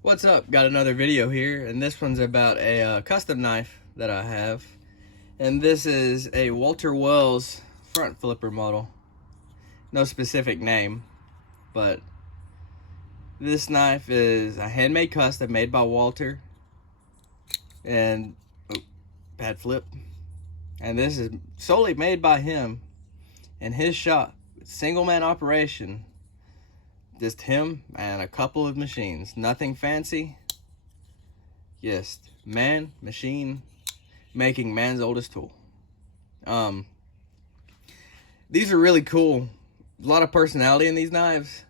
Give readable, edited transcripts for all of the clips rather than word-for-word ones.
What's up? Got another video here, and this one's about a custom knife that I have. And this is a Walter Wells front flipper model. No specific name, but this knife is a handmade custom made by Walter. And, bad flip. And this is solely made by him in his shop. Single man operation. Just him and a couple of machines. Nothing fancy. Just man, machine, making man's oldest tool. These are really cool. A lot of personality in these knives.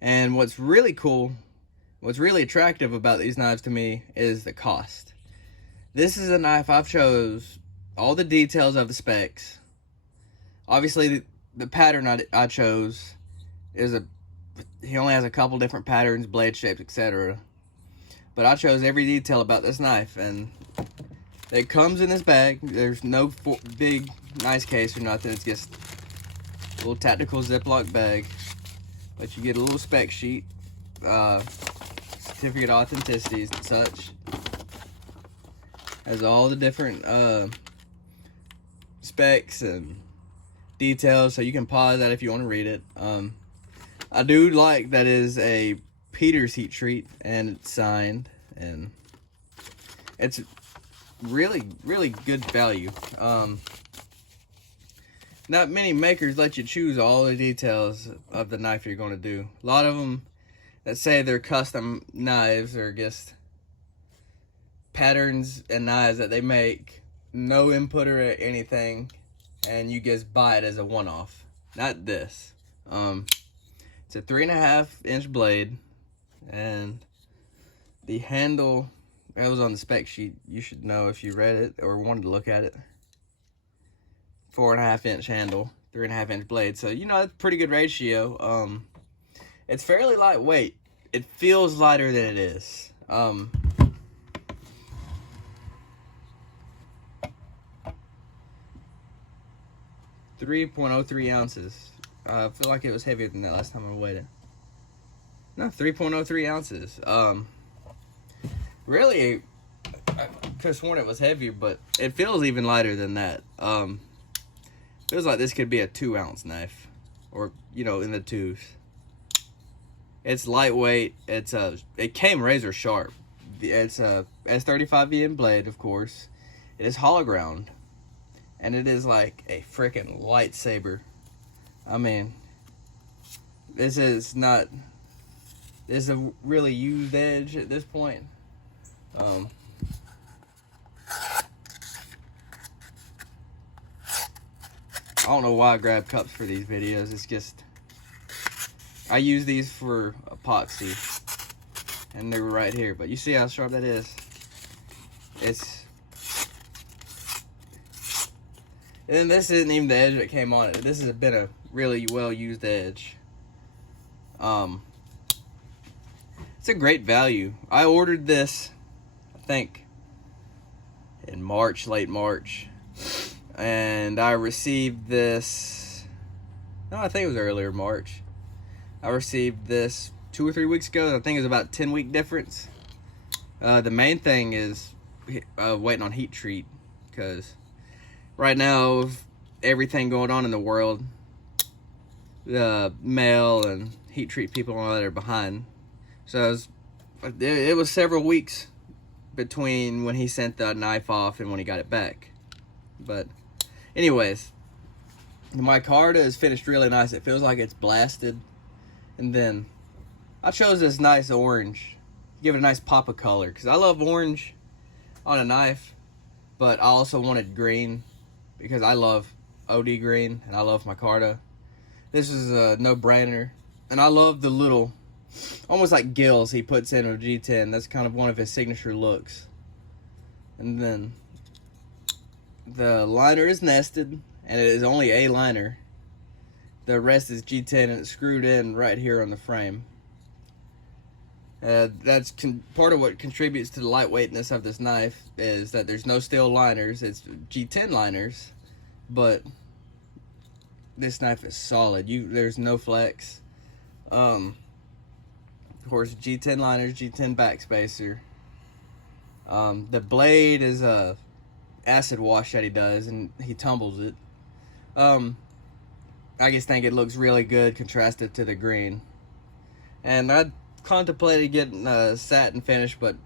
And what's really cool, what's really attractive about these knives to me is the cost. This is a knife I've chose all the details of the specs. Obviously, the pattern I chose is he only has a couple different patterns, blade shapes, etc. But I chose every detail about this knife, and it comes in this bag. There's no big, nice case or nothing. It's just a little tactical Ziploc bag. But you get a little spec sheet, certificate of authenticities and such. Has all the different specs and details, so you can pause that if you want to read it. I do like that is a Peters heat treat, and it's signed, and it's really good value. Not many makers let you choose all the details of the knife you're going to do. A lot of them that say they're custom knives are just patterns and knives that they make, no input or anything, and you just buy it as a one-off. Not this. It's a 3.5 inch blade, and the handle, it was on the spec sheet. You should know if you read it or wanted to look at it. 4.5 inch handle, 3.5 inch blade. So, you know, that's a pretty good ratio. It's fairly lightweight. It feels lighter than it is. 3.03 ounces. I feel like it was heavier than that last time I weighed it. No, 3.03 ounces. Really, I could have sworn it was heavier, but it feels even lighter than that. Feels like this could be a 2-ounce knife, or, you know, in the twos. It's lightweight. It came razor sharp. It's a S35VN blade, of course. It is hollow ground, and it is like a freaking lightsaber. I mean, this is a really used edge at this point. I don't know why I grab cups for these videos. It's just, I use these for epoxy, and they're right here. But you see how sharp that is? And then this isn't even the edge that came on it. This has been a really well-used edge. It's a great value. I ordered this, I think, in March, late March. And I received this, no, I think it was earlier March. I received this 2 or 3 weeks ago. I think it was about a 10-week difference. The main thing is waiting on heat treat, because right now, everything going on in the world, the mail and heat treat people and all that are behind. So it was several weeks between when he sent the knife off and when he got it back. But anyways, my micarta is finished really nice. It feels like it's blasted. And then I chose this nice orange, give it a nice pop of color, because I love orange on a knife, but I also wanted green because I love OD green and I love micarta. This is a no-brainer, and I love the little, almost like gills he puts in with G10. That's kind of one of his signature looks. And then the liner is nested, and it is only a liner. The rest is G10, and it's screwed in right here on the frame. That's part of what contributes to the lightweightness of this knife, is that there's no steel liners. It's G10 liners, but this knife is solid. There's no flex. Of course, G10 liners, G10 backspacer. The blade is a acid wash that he does, and he tumbles it. I just think it looks really good contrasted to the green. And I contemplated getting a satin finish, but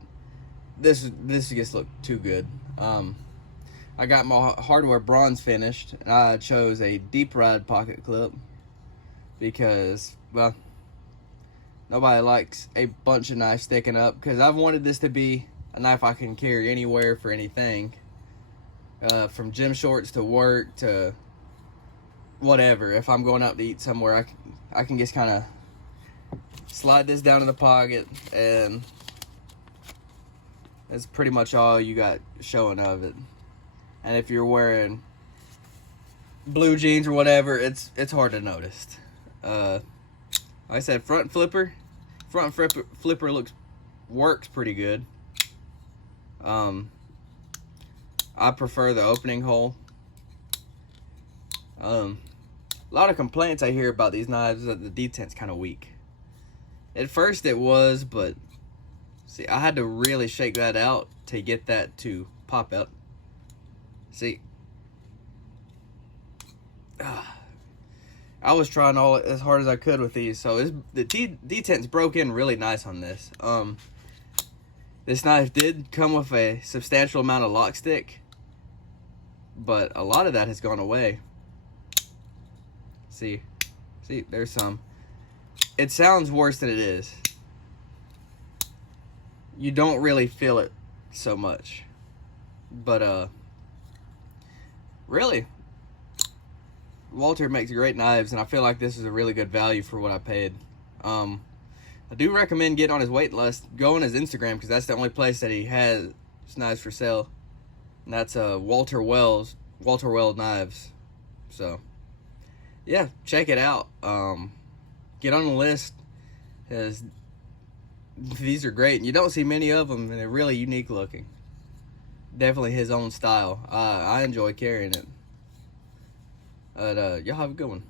this just looked too good. I got my hardware bronze finished, and I chose a deep ride pocket clip because, well, nobody likes a bunch of knives sticking up, because I've wanted this to be a knife I can carry anywhere for anything, from gym shorts to work to whatever. If I'm going out to eat somewhere, I can just kind of slide this down in the pocket, and that's pretty much all you got showing of it. And if you're wearing blue jeans or whatever, it's hard to notice. Like I said, front flipper works pretty good. I prefer the opening hole. A lot of complaints I hear about these knives is that the detent's kind of weak. At first it was, but see, I had to really shake that out to get that to pop out. See, I was trying as hard as I could with these, so the detents broke in really nice on this. This knife did come with a substantial amount of lock stick, but a lot of that has gone away. See, there's some. It sounds worse than it is. You don't really feel it so much, but really, Walter makes great knives, and I feel like this is a really good value for what I paid. I do recommend getting on his wait list. Go on his Instagram, because that's the only place that he has knives for sale, and that's Walter Weld Knives. So yeah, check it out. Get on the list, because these are great, and you don't see many of them, and they're really unique looking. Definitely his own style. I enjoy carrying it. But y'all have a good one.